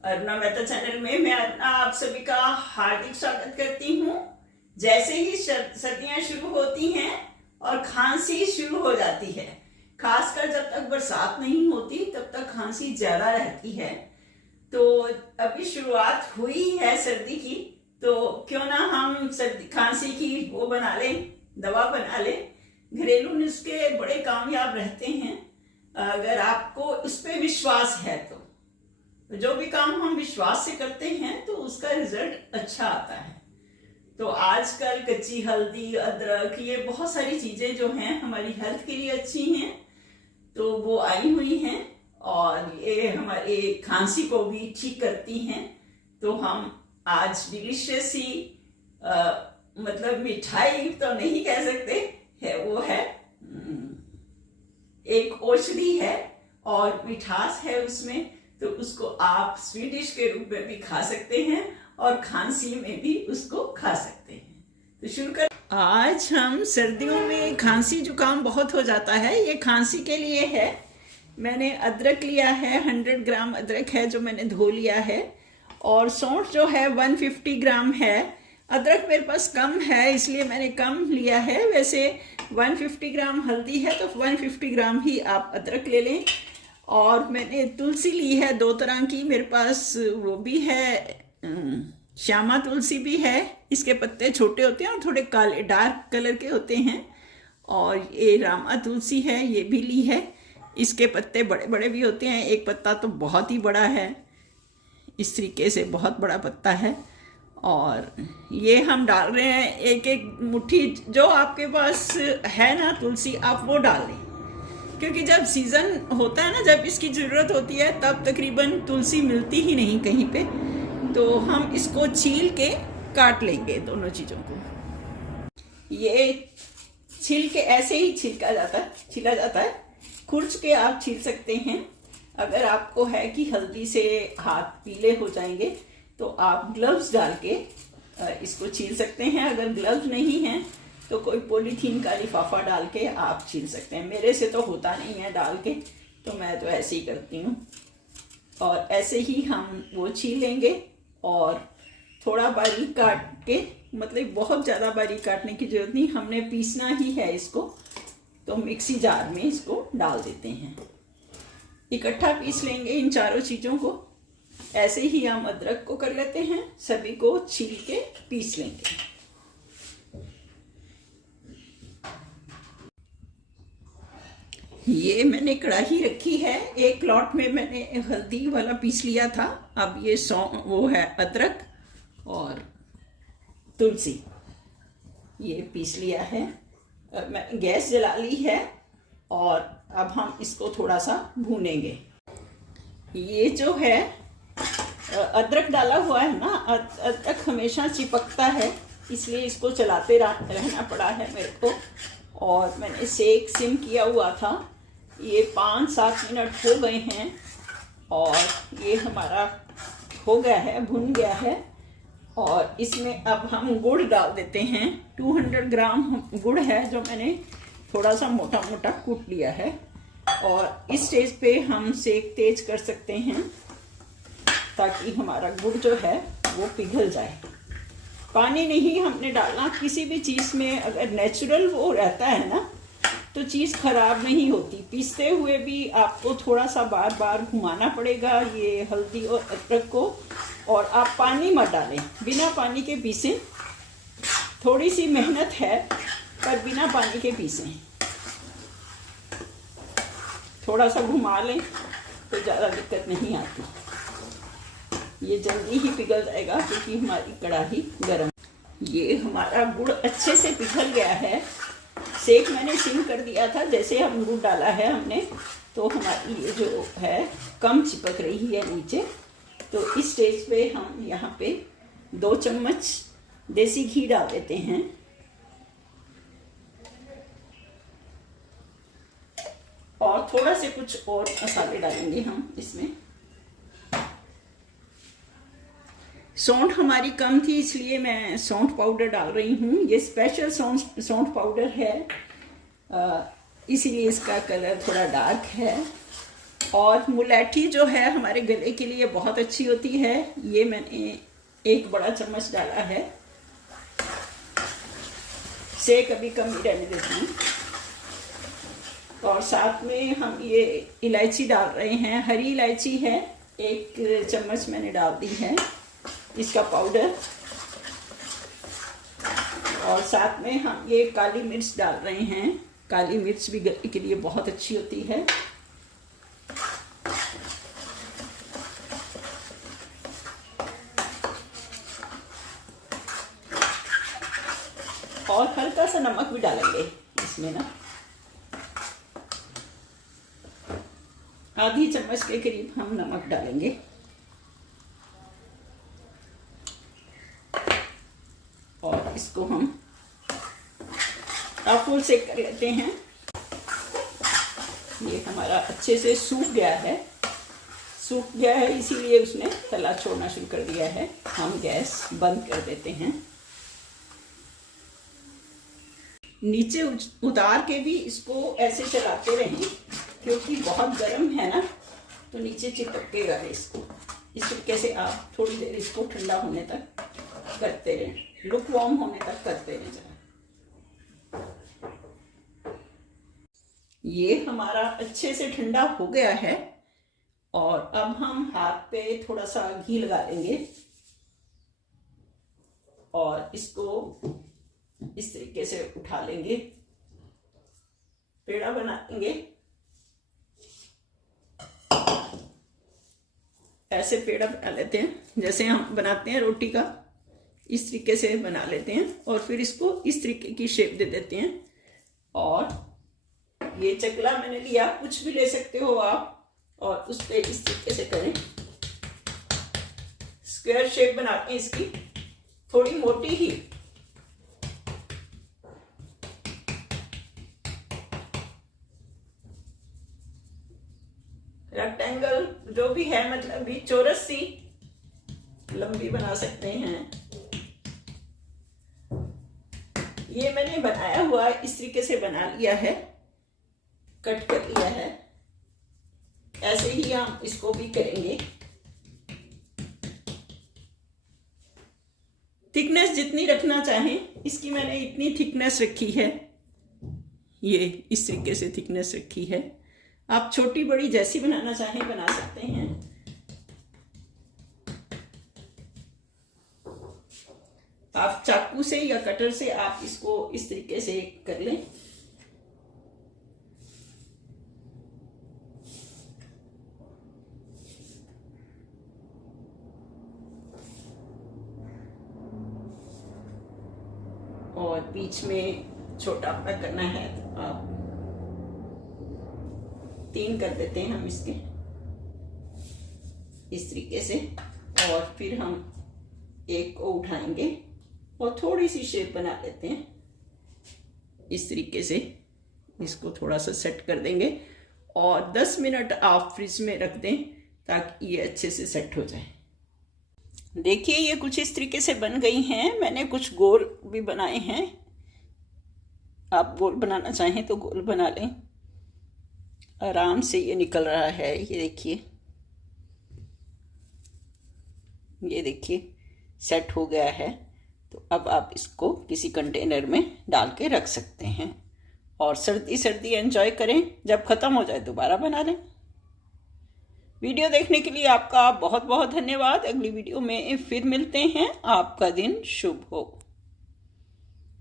Aruna Mehta channel में मैं अरुणा आप सभी का हार्दिक स्वागत करती हूँ। जैसे ही सर्दियां शुरू होती हैं और खांसी शुरू हो जाती है, खासकर जब तक बरसात नहीं होती तब तक खांसी ज्यादा रहती है। तो अभी शुरुआत हुई है सर्दी की, तो क्यों ना हम सर्दी खांसी की वो बना लें, दवा बना लें। घरेलू नुस्खे बड़े कामयाब रहते हैं अगर आपको उस पर विश्वास है। तो जो भी काम हम विश्वास से करते हैं तो उसका रिजल्ट अच्छा आता है। तो आजकल कच्ची हल्दी, अदरक, ये बहुत सारी चीजें जो हैं हमारी हेल्थ के लिए अच्छी हैं, तो वो आई हुई हैं और ये हमारे खांसी को भी ठीक करती हैं। तो हम आज डिलीशियस सी मतलब मिठाई तो नहीं कह सकते है, वो है एक औषधि है और मिठास है उसमें, तो उसको आप स्वीट डिश के रूप में भी खा सकते हैं और खांसी में भी उसको खा सकते हैं। तो शुरू कर। आज हम सर्दियों में खांसी जुकाम बहुत हो जाता है, ये खांसी के लिए है। मैंने अदरक लिया है, 100 ग्राम अदरक है जो मैंने धो लिया है, और सौंठ जो है 150 ग्राम है। अदरक मेरे पास कम है इसलिए मैंने कम लिया है। वैसे 150 ग्राम हल्दी है तो 150 ग्राम ही आप अदरक ले लें। और मैंने तुलसी ली है 2 तरह की, मेरे पास वो भी है श्यामा तुलसी भी है। इसके पत्ते छोटे होते हैं और थोड़े काले डार्क कलर के होते हैं। और ये रामा तुलसी है, ये भी ली है। इसके पत्ते बड़े बड़े भी होते हैं, एक पत्ता तो बहुत ही बड़ा है, इस तरीके से बहुत बड़ा पत्ता है। और ये हम डाल रहे हैं एक एक मुट्ठी, जो आपके पास है ना तुलसी आप वो डाल लें, क्योंकि जब सीज़न होता है ना, जब इसकी ज़रूरत होती है तब तकरीबन तुलसी मिलती ही नहीं कहीं पे। तो हम इसको छील के काट लेंगे दोनों चीज़ों को। ये छील के ऐसे ही छीला जाता है। खुर्च के आप छील सकते हैं। अगर आपको है कि हल्दी से हाथ पीले हो जाएंगे तो आप ग्लव्स डाल के इसको छील सकते हैं। अगर ग्लव्स नहीं हैं तो कोई पॉलीथीन का लिफाफा डाल के आप छील सकते हैं। मेरे से तो होता नहीं है डाल के, तो मैं तो ऐसे ही करती हूँ। और ऐसे ही हम वो छील लेंगे और थोड़ा बारीक काट के, मतलब बहुत ज़्यादा बारीक काटने की जरूरत नहीं, हमने पीसना ही है इसको, तो मिक्सी जार में इसको डाल देते हैं। इकट्ठा पीस लेंगे इन चारों चीज़ों को। ऐसे ही हम अदरक को कर लेते हैं, सभी को छील के पीस लेंगे। ये मैंने कढ़ाई रखी है, एक लॉट में मैंने हल्दी वाला पीस लिया था। अब ये वो है अदरक और तुलसी, ये पीस लिया है। अब मैंने गैस जला ली है और अब हम इसको थोड़ा सा भूनेंगे। ये जो है अदरक डाला हुआ है ना, अदरक हमेशा चिपकता है, इसलिए इसको चलाते रहना पड़ा है मेरे को। और मैंने सेक सिम किया हुआ था। ये 5-7 मिनट हो गए हैं और ये हमारा हो गया है, भुन गया है। और इसमें अब हम गुड़ डाल देते हैं। 200 ग्राम गुड़ है जो मैंने थोड़ा सा मोटा मोटा कूट लिया है। और इस स्टेज पे हम सेक तेज कर सकते हैं ताकि हमारा गुड़ जो है वो पिघल जाए। पानी नहीं हमने डालना किसी भी चीज़ में। अगर नेचुरल वो रहता है ना तो चीज़ खराब नहीं होती। पीसते हुए भी आपको थोड़ा सा बार बार घुमाना पड़ेगा ये हल्दी और अदरक को। और आप पानी मत डालें, बिना पानी के पीसें। थोड़ी सी मेहनत है पर बिना पानी के पीसें। थोड़ा सा घुमा लें तो ज़्यादा दिक्कत नहीं आती। ये जल्दी ही पिघल जाएगा क्योंकि हमारी कढ़ाई गर्म। ये हमारा गुड़ अच्छे से पिघल गया है। सेक मैंने सिम कर दिया था, जैसे हम गुड़ डाला है हमने तो हमारी ये जो है कम चिपक रही है नीचे। तो इस स्टेज पे हम यहाँ पे 2 चम्मच देसी घी डाल देते हैं। और थोड़ा से कुछ और मसाले डालेंगे हम इसमें। सौंठ हमारी कम थी इसलिए मैं सौंठ पाउडर डाल रही हूँ। ये स्पेशल सौंठ पाउडर है, इसीलिए इसका कलर थोड़ा डार्क है। और मुलैठी जो है हमारे गले के लिए बहुत अच्छी होती है। ये मैंने 1 बड़ा चम्मच डाला है, से कभी कम ही रहने देती हूँ। और साथ में हम ये इलायची डाल रहे हैं, हरी इलायची है, 1 चम्मच मैंने डाल दी है इसका पाउडर। और साथ में हम ये काली मिर्च डाल रहे हैं, काली मिर्च भी गले के लिए बहुत अच्छी होती है। और हल्का सा नमक भी डालेंगे इसमें ना, आधी चम्मच के करीब हम नमक डालेंगे। और इसको हम फुल सेक कर लेते हैं। ये हमारा अच्छे से सूख गया है, इसीलिए उसने तला छोड़ना शुरू कर दिया है। हम गैस बंद कर देते हैं। नीचे उतार के भी इसको ऐसे चलाते रहें, क्योंकि बहुत गर्म है ना, तो नीचे चिपकेगा। इसको इस तरीके से आप थोड़ी देर इसको ठंडा होने तक करते रहें, लुक वार्म होने तक करते रहें जरा। ये हमारा अच्छे से ठंडा हो गया है और अब हम हाथ पे थोड़ा सा घी लगा लेंगे और इसको इस तरीके से उठा लेंगे, पेड़ा बना लेंगे। ऐसे पेड़ा बना लेते हैं जैसे हम बनाते हैं रोटी का, इस तरीके से बना लेते हैं और फिर इसको इस तरीके की शेप दे देते हैं। और ये चकला मैंने लिया, कुछ भी ले सकते हो आप, और उस पे इस तरीके से करें, स्क्वायर शेप बनाते हैं इसकी, थोड़ी मोटी ही। रेक्टेंगल जो भी है, मतलब भी चौरस सी लंबी बना सकते हैं। ये मैंने बनाया हुआ इस तरीके से बना लिया है, कट कर लिया है। ऐसे ही हम इसको भी करेंगे। थिकनेस जितनी रखना चाहें, इसकी मैंने इतनी थिकनेस रखी है, ये इस तरीके से थिकनेस रखी है। आप छोटी बड़ी जैसी बनाना चाहें बना सकते हैं। आप चाकू से या कटर से आप इसको इस तरीके से कर लें। और बीच में छोटा पैक करना है तो आप 3 कर देते हैं हम इसके, इस तरीके से। और फिर हम एक को उठाएंगे और थोड़ी सी शेप बना लेते हैं इस तरीके से। इसको थोड़ा सा सेट कर देंगे और 10 मिनट आप फ्रिज में रख दें ताकि ये अच्छे से सेट हो जाए। देखिए ये कुछ इस तरीके से बन गई हैं। मैंने कुछ गोल भी बनाए हैं, आप गोल बनाना चाहें तो गोल बना लें। आराम से ये निकल रहा है, ये देखिए सेट हो गया है। तो अब आप इसको किसी कंटेनर में डाल के रख सकते हैं और सर्दी सर्दी एंजॉय करें। जब ख़त्म हो जाए दोबारा बना लें। वीडियो देखने के लिए आपका बहुत बहुत धन्यवाद। अगली वीडियो में फिर मिलते हैं। आपका दिन शुभ हो।